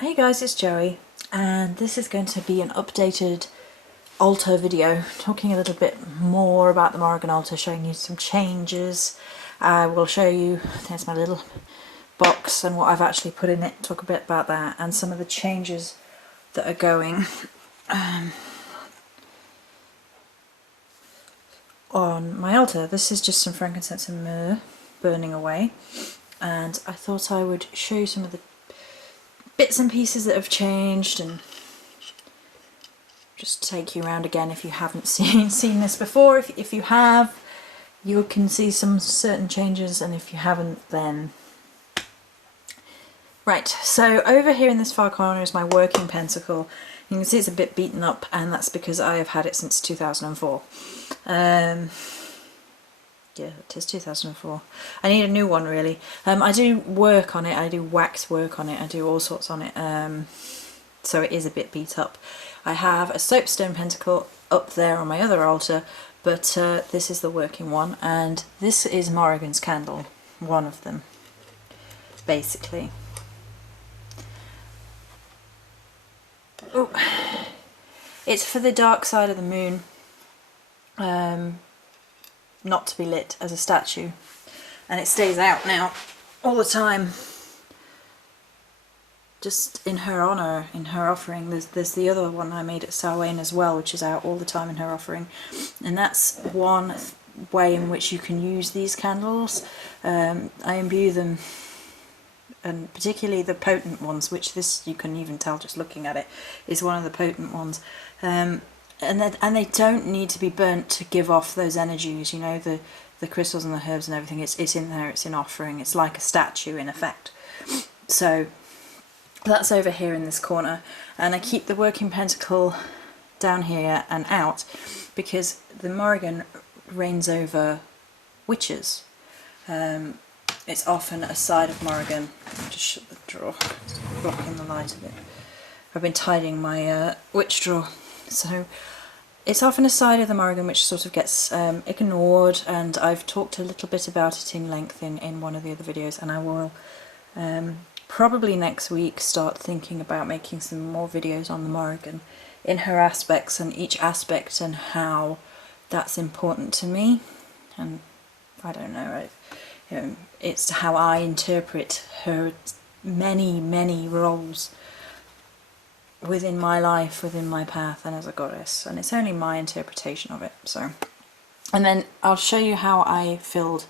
Hey guys, it's Joey, and this is going to be an updated altar video, talking a little bit more about the Morrigan altar, showing you some changes. I will show you, there's my little box and what I've actually put in it, talk a bit about that, and some of the changes that are going on my altar. This is just some frankincense and myrrh burning away, and I thought I would show you some of the bits and pieces that have changed and just take you around again if you haven't seen this before. If you have, you can see some certain changes, and if you haven't, then right. So over here in this far corner is my working pentacle. You can see it's a bit beaten up, and that's because I have had it since 2004. Yeah, it is 2004. I need a new one really. I do work on it, I do wax work on it, I do all sorts on it, so it is a bit beat up. I have a soapstone pentacle up there on my other altar, but this is the working one, and this is Morrigan's candle, one of them, basically. Oh, it's for the dark side of the moon. Not to be lit as a statue, and it stays out now all the time, just in her honour, in her offering. There's the other one I made at Samhain as well, which is out all the time in her offering, and that's one way in which you can use these candles. I imbue them, and particularly the potent ones, which this you can even tell just looking at it is one of the potent ones. And they don't need to be burnt to give off those energies, you know, the crystals and the herbs and everything. It's in there, it's in offering, it's like a statue in effect. So that's over here in this corner, and I keep the working pentacle down here and out because the Morrigan reigns over witches. It's often a side of Morrigan. Just shut the drawer, it's blocking the light a bit. I've been tidying my witch drawer. So it's often a side of the Morrigan which sort of gets ignored, and I've talked a little bit about it in length in one of the other videos, and I will probably next week start thinking about making some more videos on the Morrigan in her aspects, and each aspect and how that's important to me. And I don't know, it's how I interpret her many roles within my life, within my path, and as a goddess, and it's only my interpretation of it. So, and then I'll show you how I filled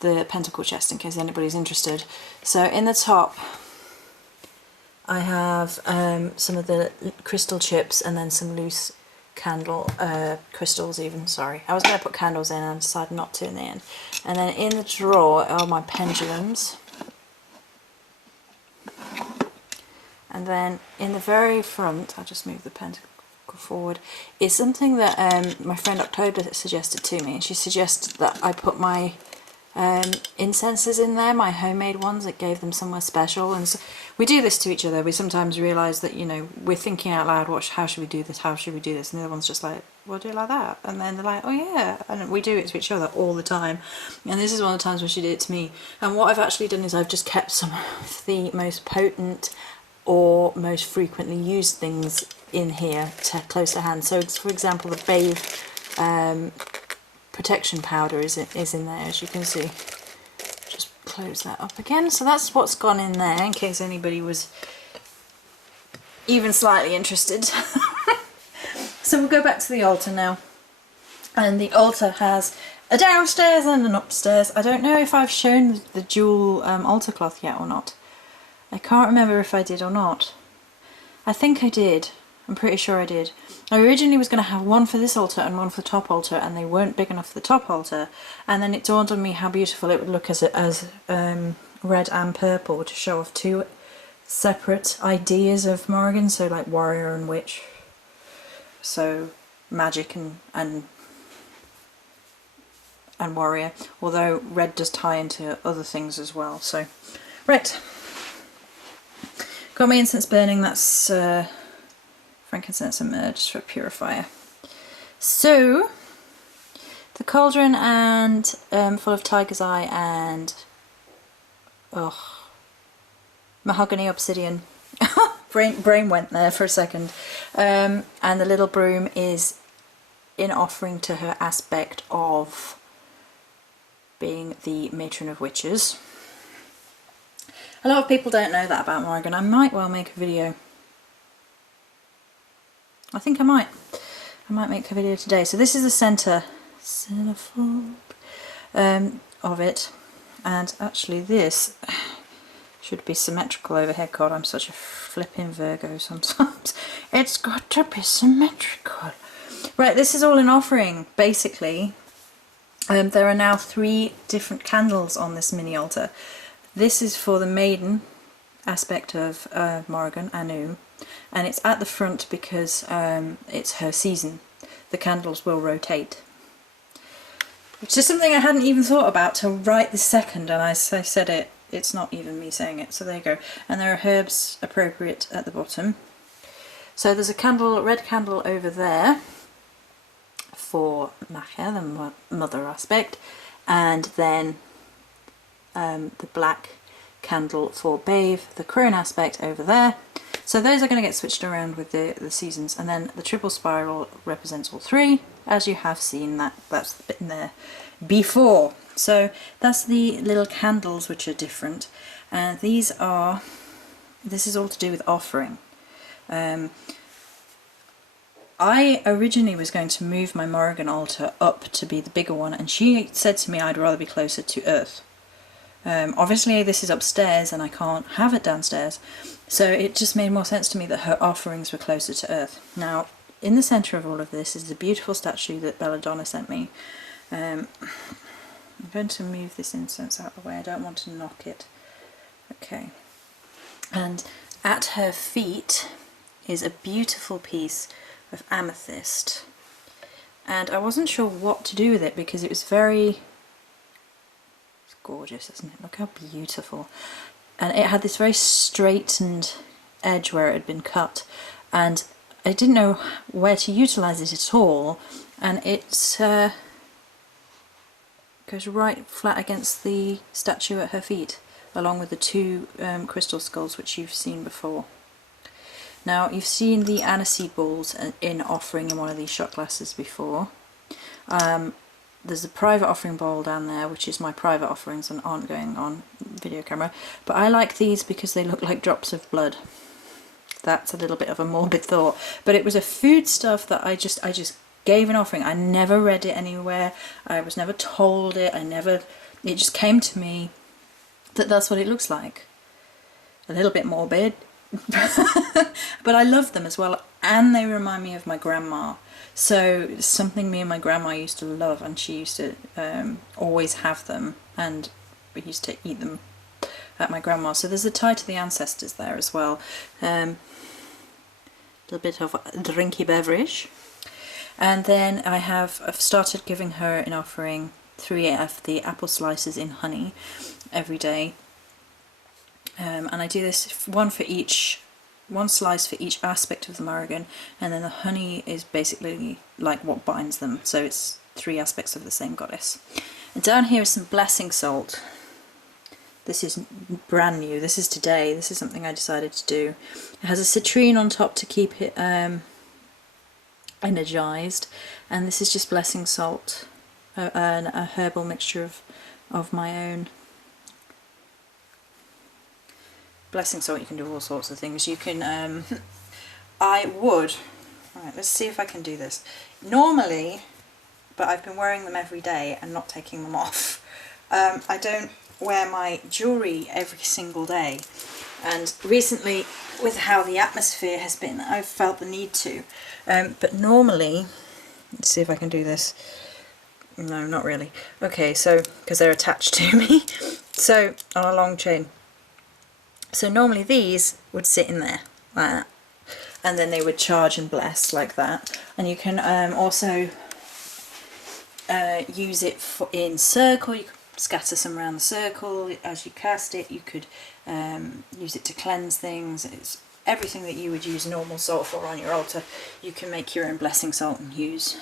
the pentacle chest in case anybody's interested. So in the top I have some of the crystal chips, and then some loose candle crystals even, sorry. I was going to put candles in and I decided not to in the end. And then in the drawer are my pendulums. And then in the very front, I'll just move the pentacle forward, is something that my friend October suggested to me. She suggested that I put my incenses in there, my homemade ones. It gave them somewhere special, and so we do this to each other. We sometimes realise that, you know, we're thinking out loud, how should we do this, how should we do this, and the other one's just like, we'll do it like that, and then they're like, oh yeah, and we do it to each other all the time. And this is one of the times when she did it to me, and what I've actually done is I've just kept some of the most potent or most frequently used things in here to close to hand. So for example, the Bathe protection powder is in there, as you can see. Just close that up again. So that's what's gone in there, in case anybody was even slightly interested. So we'll go back to the altar now, and the altar has a downstairs and an upstairs. I don't know if I've shown the dual altar cloth yet or not. I can't remember if I did or not. I think I did. I'm pretty sure I did. I originally was going to have one for this altar and one for the top altar, and they weren't big enough for the top altar. And then it dawned on me how beautiful it would look as red and purple, to show off two separate ideas of Morrigan. So like warrior and witch. So magic and warrior. Although red does tie into other things as well. So right. Got my incense burning, that's frankincense and myrrh, just for purifier. So, the cauldron and full of tiger's eye and mahogany obsidian brain went there for a second. And the little broom is in offering to her aspect of being the matron of witches. A lot of people don't know that about Morrigan. I might well make a video. I think I might. I might make a video today. So this is the centre of it, and actually this should be symmetrical overhead. God, I'm such a flipping Virgo sometimes. It's got to be symmetrical. Right, this is all in offering, basically. There are now 3 different candles on this mini altar. This is for the maiden aspect of Morrigan, Anu, and it's at the front because it's her season. The candles will rotate. Which is something I hadn't even thought about till right this second, and as I said it, it's not even me saying it, so there you go. And there are herbs appropriate at the bottom. So there's a candle, a red candle over there for Macha, the mother aspect, and then the black candle for Babe, the crone aspect, over there. So those are going to get switched around with the seasons, and then the triple spiral represents all 3, as you have seen. That's the bit in there before. So that's the little candles which are different, and this is all to do with offering. I originally was going to move my Morrigan altar up to be the bigger one, and she said to me I'd rather be closer to earth. Obviously this is upstairs and I can't have it downstairs, so it just made more sense to me that her offerings were closer to earth. Now, in the centre of all of this is the beautiful statue that Belladonna sent me. I'm going to move this incense out of the way, I don't want to knock it. Okay. And at her feet is a beautiful piece of amethyst. And I wasn't sure what to do with it because it was very... gorgeous, isn't it? Look how beautiful. And it had this very straightened edge where it had been cut, and I didn't know where to utilise it at all, and it goes right flat against the statue at her feet, along with the 2 crystal skulls which you've seen before. Now, you've seen the aniseed balls in offering in one of these shot glasses before. There's a private offering bowl down there, which is my private offerings and aren't going on video camera. But I like these because they look like drops of blood. That's a little bit of a morbid thought. But it was a food stuff that I just gave an offering. I never read it anywhere. I was never told it. It just came to me that that's what it looks like. A little bit morbid. But I love them as well. And they remind me of my grandma. So something me and my grandma used to love, and she used to always have them, and we used to eat them at my grandma's. So there's a tie to the ancestors there as well. A little bit of a drinky beverage. And then I've started giving her in offering 3 of the apple slices in honey every day. And I do this one slice for each aspect of the Morrigan, and then the honey is basically like what binds them, so it's 3 aspects of the same goddess. And down here is some blessing salt. This is brand new, this is today, this is something I decided to do. It has a citrine on top to keep it energized, and this is just blessing salt, a herbal mixture of my own. Blessing salt, you can do all sorts of things. You can, right, let's see if I can do this. Normally, but I've been wearing them every day and not taking them off. I don't wear my jewellery every single day. And recently, with how the atmosphere has been, I've felt the need to. But normally, let's see if I can do this. No, not really. Okay, so, because they're attached to me. So, on a long chain. So normally these would sit in there like that, and then they would charge and bless like that. And you can also use it in circle. You could scatter some around the circle as you cast it. You could use it to cleanse things. It's everything that you would use normal salt for on your altar. You can make your own blessing salt and use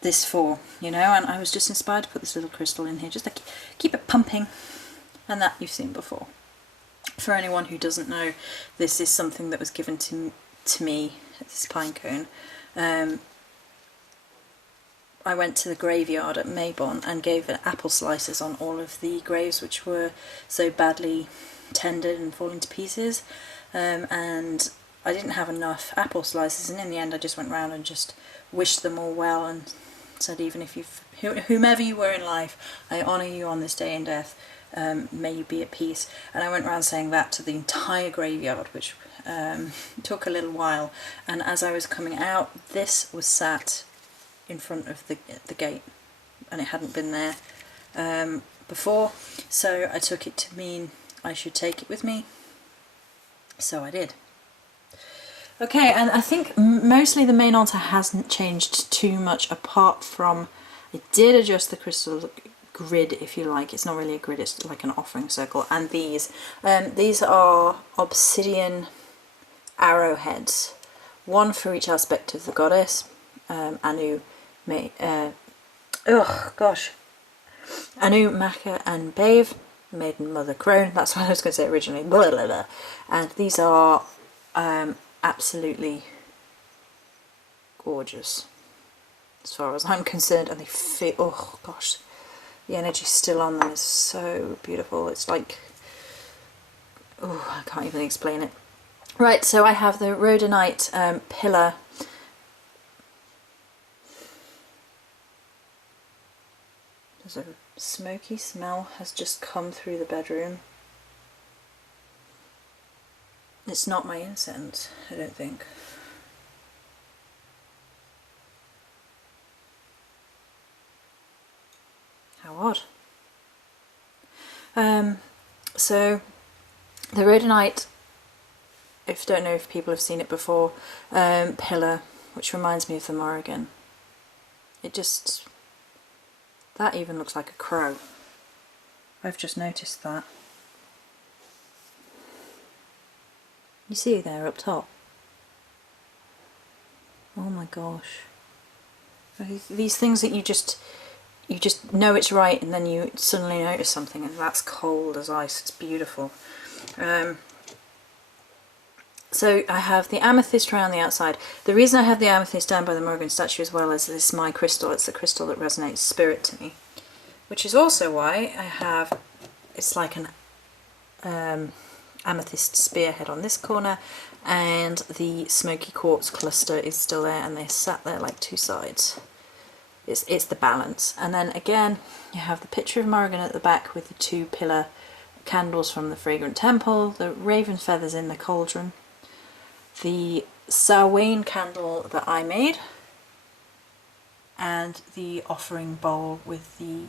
this for, you know. And I was just inspired to put this little crystal in here just to keep it pumping. And that you've seen before. For anyone who doesn't know, this is something that was given to me, this pine cone. I went to the graveyard at Maybon and gave apple slices on all of the graves which were so badly tended and falling to pieces, and I didn't have enough apple slices, and in the end I just went round and just wished them all well and said, even if whomever you were in life, I honour you on this day in death, may you be at peace. And I went around saying that to the entire graveyard, which took a little while, and as I was coming out, this was sat in front of the gate, and it hadn't been there before, so I took it to mean I should take it with me, so I did. Okay, and I think mostly the main altar hasn't changed too much, apart from I did adjust the crystal grid, if you like. It's not really a grid, it's like an offering circle, and these are obsidian arrowheads, one for each aspect of the goddess. Anu, Anu, Maka and Bave, Maiden, Mother, Crone, that's what I was going to say originally, blah, blah, blah. And these are absolutely gorgeous as far as I'm concerned, and they feel, oh gosh, the energy still on them is so beautiful. It's like, oh, I can't even explain it. Right, so I have the rhodonite pillar. There's a smoky smell has just come through the bedroom. It's not my incense, I don't think. How odd. So the rhodonite, if you don't know if people have seen it before, pillar, which reminds me of the Morrigan. It just, that even looks like a crow. I've just noticed that. You see there up top? Oh my gosh. These things that you just know it's right, and then you suddenly notice something, and that's cold as ice. It's beautiful. So I have the amethyst around the outside. The reason I have the amethyst down by the Morrigan statue as well is this is my crystal. It's the crystal that resonates spirit to me. Which is also why I have, it's like an amethyst spearhead on this corner, and the smoky quartz cluster is still there, and they're sat there like two sides. It's the balance. And then again, you have the picture of Morrigan at the back with the two pillar candles from the fragrant temple, the raven feathers in the cauldron, the Samhain candle that I made, and the offering bowl with the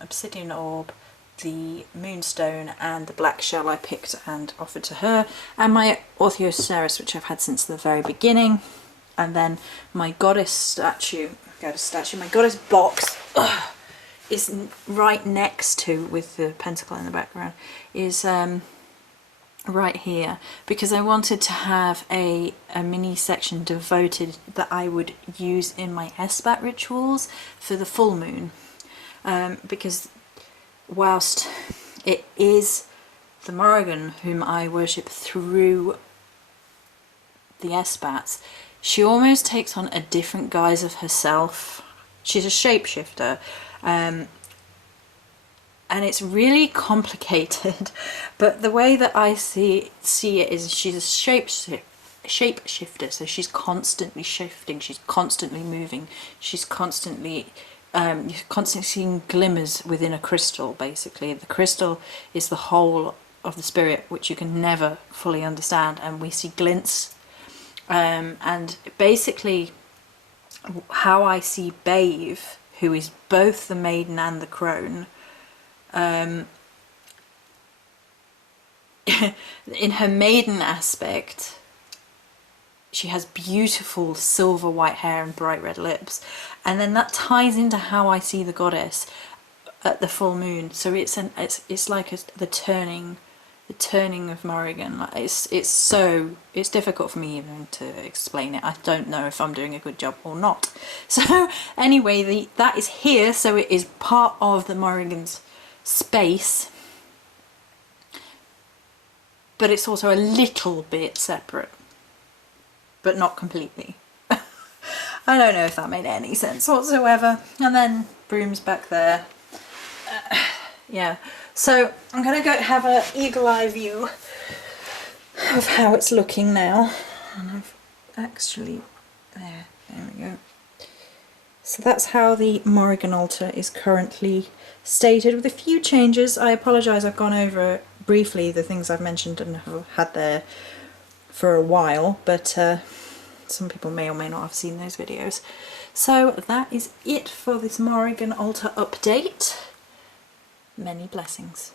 obsidian orb, the moonstone, and the black shell I picked and offered to her, and my Orthioceras, which I've had since the very beginning, and then my goddess statue, my goddess box is right next to, with the pentacle in the background, is right here, because I wanted to have a mini section devoted that I would use in my Esbat rituals for the full moon, because whilst it is the Morrigan whom I worship through the Esbats, she almost takes on a different guise of herself. She's a shapeshifter, and it's really complicated, but the way that I see it is she's a shapeshifter, so she's constantly shifting, she's constantly moving, she's constantly you're constantly seeing glimmers within a crystal. Basically the crystal is the whole of the spirit, which you can never fully understand, and we see glints, and basically how I see Bave, who is both the maiden and the crone, in her maiden aspect, she has beautiful silver white hair and bright red lips, and then that ties into how I see the goddess at the full moon. So it's like the turning of Morrigan. Like it's difficult for me even to explain it. I don't know if I'm doing a good job or not. So anyway, that is here, so it is part of the Morrigan's space. but it's also a little bit separate, but not completely. I don't know if that made any sense whatsoever. And then Broom's back there. Yeah, so I'm gonna go have an eagle eye view of how it's looking now. And I've actually, there we go. So that's how the Morrigan altar is currently stated, with a few changes. I apologise, I've gone over briefly the things I've mentioned and have had there for a while, but some people may or may not have seen those videos. So that is it for this Morrigan altar update. Many blessings.